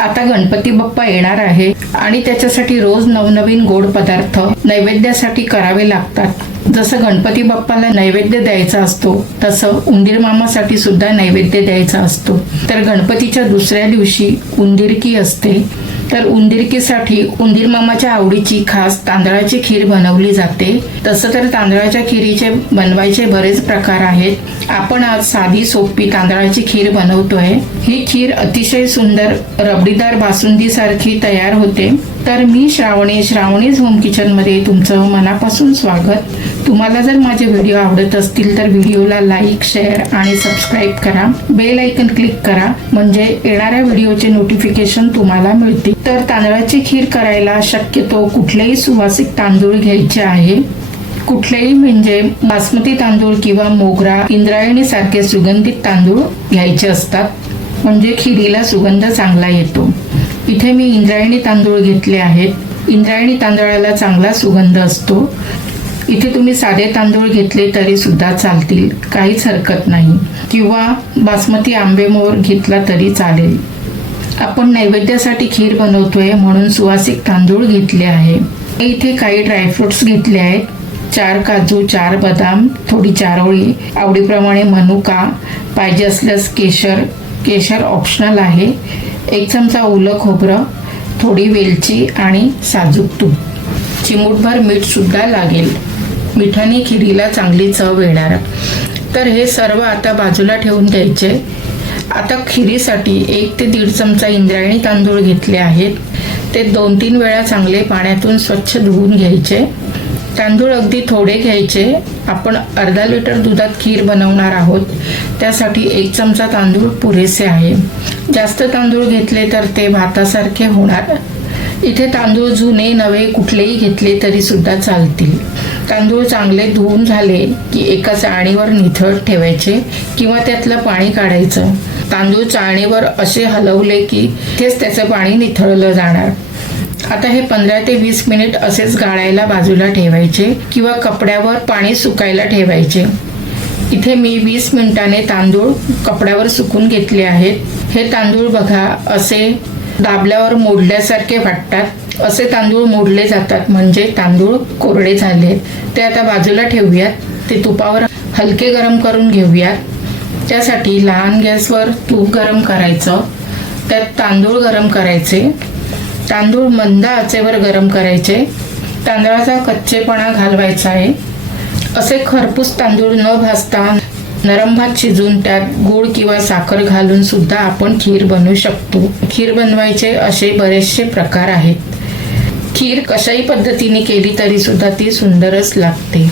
आता गणपती बाप्पा येणार आहे आणि त्याच्यासाठी रोज नवनवीन गोड पदार्थ नैवेद्यासाठी करावे लागतात. जसं गणपती बाप्पाला नैवेद्य द्यायचा असतो तसं उंदीर मामासाठी सुद्धा नैवेद्य द्यायचा असतो. तर गणपतीच्या दुसऱ्या दिवशी उंदीरकी असते तर उंदीरकीसाठी उंदीर मामाच्या आवडीची खास तांदळाची खीर बनवली जाते. तसं तर तांदळाच्या खिरीचे बनवायचे बरेच प्रकार आहेत. आपण आज साधी सोपी तांदळाची खीर बनवतोय. ही खीर अतिशय सुंदर रबडीदार बासुंदीसारखी तयार होते. तर मी श्रावणी श्रावणीज होम किचनमध्ये तुमचं मनापासून स्वागत. तुम्हाला जर माझे व्हिडिओ आवडत असतील तर व्हिडिओला लाईक शेअर आणि सबस्क्राईब करा. बेल ऐकन क्लिक करा. म्हणजे येणाऱ्या व्हिडिओचे नोटिफिकेशन तुम्हाला मिळतील. तर तांदळाची खीर करायला शक्यतो कुठलेही सुवासिक तांदूळ घ्यायचे आहे. कुठलेही म्हणजे बासमती तांदूळ किंवा मोगरा इंद्रायणी सारखे सुगंधित तांदूळ घ्यायचे असतात. म्हणजे खिरीला सुगंध चांगला येतो. इथे मी इंद्रायणी तांदूळ घेतले आहेत. इंद्रायणी तांदळाला चांगला सुगंध असतो. इथे तुम्ही साधे तांदूळ घेतले तरी सुद्धा चालतील. काहीच हरकत नाही. किंवा बासमती आंबेमोर घेतला तरी चालेल. आपण नैवेद्यासाठी खीर बनवतोय म्हणून सुवासिक तांदूळ घेतले आहे. इथे काही ड्रायफ्रुट्स घेतले आहेत. चार काजू चार बदाम थोडी चारोळी. आवडीप्रमाणे मनुका पाहिजे असल्यास केशर. केशर ऑप्शनल आहे. एक चमचा ओलं खोबरं थोडी वेलची आणि साजूक तूप. चिमूटभर मीठ सुद्धा लागेल. मिठाने खिरीला चांगली चव येणार तर हे सर्व आता बाजूला ठेवून द्यायचे. आता खिरीसाठी एक ते दीड चमचा इंद्रायणी तांदूळ घेतले आहेत. ते दोन तीन वेळा चांगले पाण्यातून स्वच्छ धुवून घ्यायचे. तांदूळ अगदी थोडे घ्यायचे. आपण अर्धा लिटर दुधात खीर बनवणार आहोत. त्यासाठी एक चमचा तांदूळ पुरेसे आहे. जास्त तांदूळ घेतले तर ते भातासारखे होणार. इथे तांदूळ जुने नवे कुठलेही घेतले तरी सुद्धा चालतील. तांदूळ चांगले धुवून झाले की एका चाळणीवर निथळत ठेवायचे किंवा त्यातलं पाणी काढायचं. तांदूळ चाळणीवर असे हलवले की तेच त्याचं पाणी निथळलं जाणार. आता हे पंधरा ते वीस मिनिट असेच गाळायला बाजूला ठेवायचे किंवा कपड्यावर पाणी सुकायला ठेवायचे. इथे मी वीस मिनिटाने तांदूळ कपड्यावर सुकून घेतले आहेत. हे तांदूळ बघा असे दाबल्यावर मोडल्यासारखे वाटतात. असे तांदूळ मोडले जातात. म्हणजे तांदूळ कोरडे झाले. ते आता बाजूला ठेवूयात. ते तुपावर हलके गरम करून घेऊयात. त्यासाठी लहान गॅसवर तूप गरम करायचं. त्यात तांदूळ गरम करायचे. तांदूळ मंद आचेवर गरम करायचे. तांदळाचा कच्चेपणा घालवायचा आहे. असे खरपूस तांदूळ न भाजता नरम भात शिजून त्यात गूळ किंवा साखर घालून सुद्धा आपण खीर बनवू शकतो. खीर बनवायचे असे बरेचसे प्रकार आहेत. खीर कशाही पद्धतीने केली तरी सुद्धा ती सुंदरच लागते.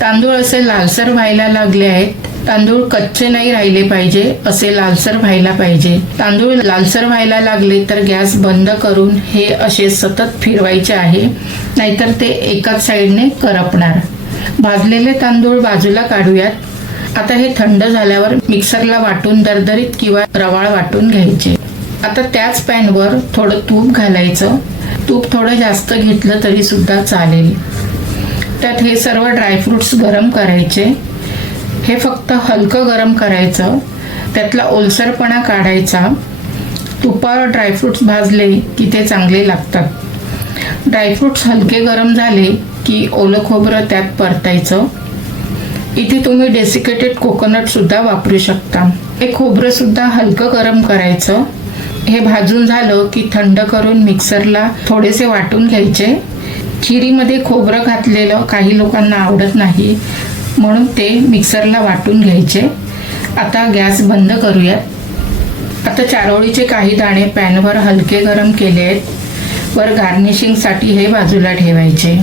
तांदूळ असे लालसर व्हायला लागले आहेत. तांदूळ कच्चे नाही राहिले पाहिजे असे लालसर व्हायला पाहिजे. तांदूळ लालसर व्हायला लागले तर गॅस बंद करून हे असे सतत फिरवायचे आहे नाहीतर ते एकाच साईडने करपणार. भाजलेले तांदूळ बाजूला काढूयात. आता हे थंड झाल्यावर मिक्सरला वाटून दरदरीत किंवा रवाळ वाटून घ्यायचे. आता त्याच पॅनवर थोडं तूप घालायचं. तूप थोडं जास्त घेतलं तरी सुद्धा चालेल. त्यात हे सर्व ड्रायफ्रुट्स गरम करायचे. हे फक्त हलकं गरम करायचं. त्यातला ओलसरपणा काढायचा. तुपावर ड्रायफ्रुट्स भाजले की ते चांगले लागतात. ड्रायफ्रुट्स हलके गरम झाले की ओलं खोबरं त्यात परतायचं. इथे तुम्ही डेसिकेटेड कोकोनटसुद्धा वापरू शकता. हे खोबरंसुद्धा हलकं गरम करायचं. हे भाजून झालं की थंड करून मिक्सरला थोडेसे वाटून घ्यायचे. खिरीमध्ये खोबरं घातलेलं काही लोकांना आवडत नाही म्हणून ते मिक्सरला वाटून घ्यायचे. आता गॅस बंद करूयात. आता चारोळीचे काही दाणे पॅनवर हलके गरम केले आहेत. वर गार्निशिंगसाठी हे बाजूला ठेवायचे.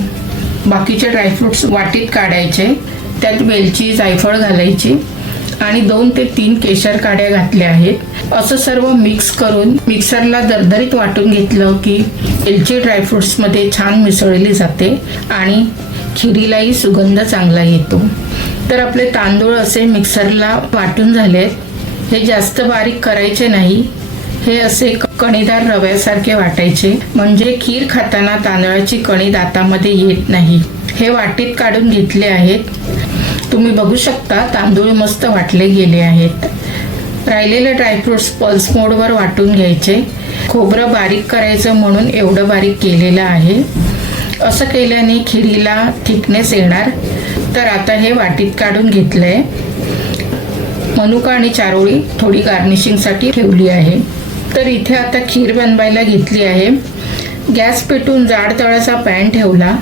बाकीचे ड्रायफ्रुट्स वाटीत काढायचे. त्यात वेलची जायफळ घालायची. आणि दोन ते तीन केशर काड्या घातल्या आहेत. असं सर्व मिक्स करून मिक्सरला दरदरीत वाटून घेतलं की एलची ड्रायफ्रुट्समध्ये छान मिसळली जाते आणि खिरीलाही सुगंध चांगला येतो. तर आपले तांदूळ असे मिक्सरला वाटून झाले हे जास्त बारीक करायचे नाही. हे असे कणीदार रव्यासारखे वाटायचे. म्हणजे खीर खाताना तांदळाची कणी दातामध्ये येत नाही. हे वाटीत काढून घेतले आहेत. तुम्ही बघू शकता तांदूळ मस्त वाटले गेले आहेत. राहिलेले ड्रायफ्रुट्स पल्स मोडवर वाटून घ्यायचे. खोबरं बारीक करायचं म्हणून एवढं बारीक केलेलं आहे. असं केल्याने खिरीला थिकनेस येणार. तर आता हे वाटीत काढून घेतलंय. मनुका आणि चारोळी थोडी गार्निशिंगसाठी ठेवली आहे. तर इथे आता खीर बनवायला घेतली आहे. गॅस पेटून जाड तळाचा पॅन ठेवला.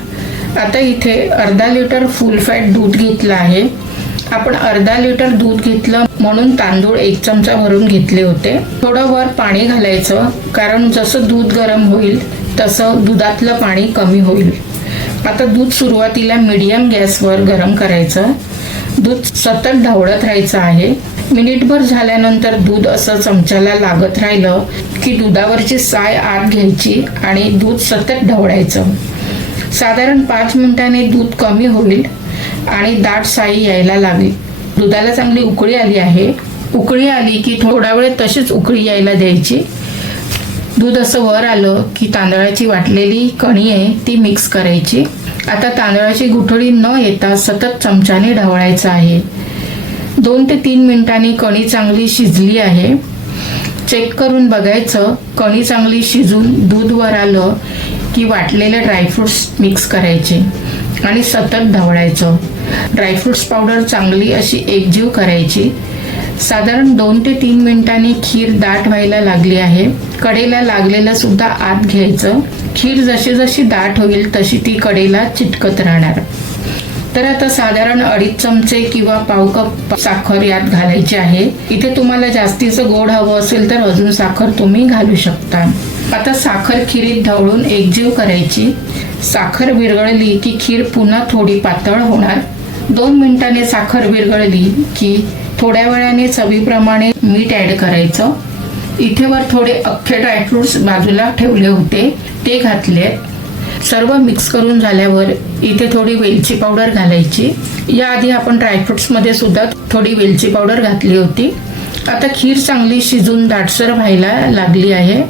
आता इथे अर्धा लिटर फुल फॅट दूध घेतलं आहे. आपण अर्धा लिटर दूध घेतलं म्हणून तांदूळ एक चमचा भरून घेतले होते. थोडं वर पाणी घालायचं कारण जसं दूध गरम होईल तसं दुधातलं पाणी कमी होईल. आता दूध सुरुवातीला मीडियम गॅसवर गरम करायचं. दूध सतत ढवळत राहायचं आहे. मिनिटभर झाल्यानंतर दूध असं चमच्याला लागत राहिलं की दुधावरची साय आत घ्यायची आणि दूध सतत ढवळायचं. साधारण पाच मिनिटाने दूध कमी होईल आणि दाट साई यायला लागेल. दुधाला चांगली उकळी आली आहे. उकळी आली की थोडा वेळ तशीच उकळी यायला द्यायची. दूध असं वर आलं की तांदळाची वाटलेली कणी आहे ती मिक्स करायची. आता तांदळाची गुठळी न येता सतत चमच्याने ढवळायचं आहे. दोन ते तीन मिनिटांनी कणी चांगली शिजली आहे. चेक करून बघायचं कणी चांगली शिजून दूध वर आलं की वाटलेले ड्रायफ्रुट्स मिक्स करायचे आणि सतत ढवळायचं. ड्रायफ्रुट्स पावडर चांगली अशी एकजीव करायची. साधारण दोन ते तीन मिनिटांनी खीर दाट व्हायला लागली आहे. कडेला लागलेलं सुद्धा आत घ्यायचं. खीर जशी जशी दाट होईल तशी ती कडेला चिटकत राहणार. तर आता साधारण अडीच चमचे किंवा पाव कप साखर यात घालायची आहे. इथे तुम्हाला जास्तीचं गोड हवं असेल तर अजून साखर तुम्ही घालू शकता. आता साखर खिरीत ढवळून एकजीव करायची. साखर विरघळली की खीर पुन्हा थोडी पातळ होणार. दोन मिनिटाने साखर विरघळली की थोड्या वेळाने चवीप्रमाणे मीठ ऍड करायचं. इथे वर थोडे अख्खे ड्रायफ्रुट्स बाजूला ठेवले होते. ते घातले सर्व मिक्स करून झाल्यावर इथे थोडी वेलची पावडर घालायची. याआधी आपण ड्रायफ्रुट्समध्ये सुद्धा थोडी वेलची पावडर घातली होती. आता खीर चांगली शिजून दाटसर व्हायला लागली आहे.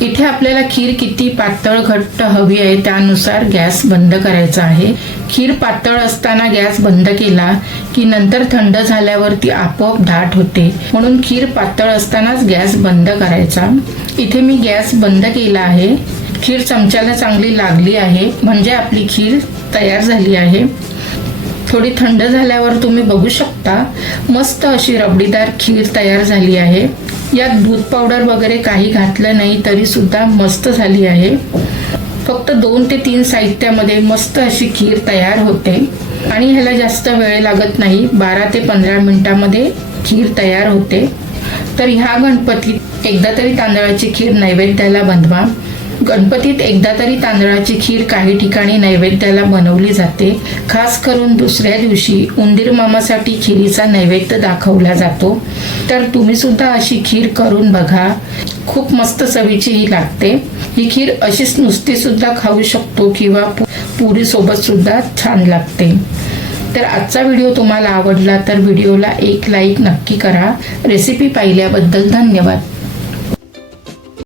इथे आपल्याला खीर किती पातळ घट्ट हवी आहे त्यानुसार गॅस बंद करायचा आहे. खीर पातळ असताना गॅस बंद केला की नंतर थंड झाल्यावर ती आपोआप दाट होते. म्हणून खीर पातळ असतानाच गॅस बंद करायचा. इथे मी गॅस बंद केला आहे. खीर चमच्याला चांगली लागली आहे. म्हणजे आपली खीर तयार झाली आहे. थोडी थंड झाल्यावर तुम्ही बघू शकता मस्त अशी रबडीदार खीर तयार झाली आहे. यात दूध पावडर वगैरे काही घातलं नाही तरी सुद्धा मस्त झाली आहे. फक्त दोन ते तीन साहित्यामध्ये मस्त अशी खीर तयार होते. आणि ह्याला जास्त वेळ लागत नाही बारा ते पंधरा मिनिटामध्ये खीर तयार होते. तर ह्या गणपतीत एकदा तरी तांदळाची खीर नैवेद्याला बनवा गणपतीत एकदा तरी तांदळाची खीर काही ठिकाणी नैवेद्याला बनवली जाते. खास करून दुसऱ्या दिवशी उंदीर मामासाठी खिरीचा नैवेद्य दाखवला जातो. तर तुम्ही सुद्धा अशी खीर करून बघा. खूप मस्त चवीची ही लागते. ही खीर अशीच नुसती सुद्धा खाऊ शकतो किंवा पुरी सोबत सुद्धा छान लागते. तर आजचा व्हिडिओ तुम्हाला आवडला तर व्हिडिओला एक लाईक नक्की करा. रेसिपी पाहिल्याबद्दल धन्यवाद.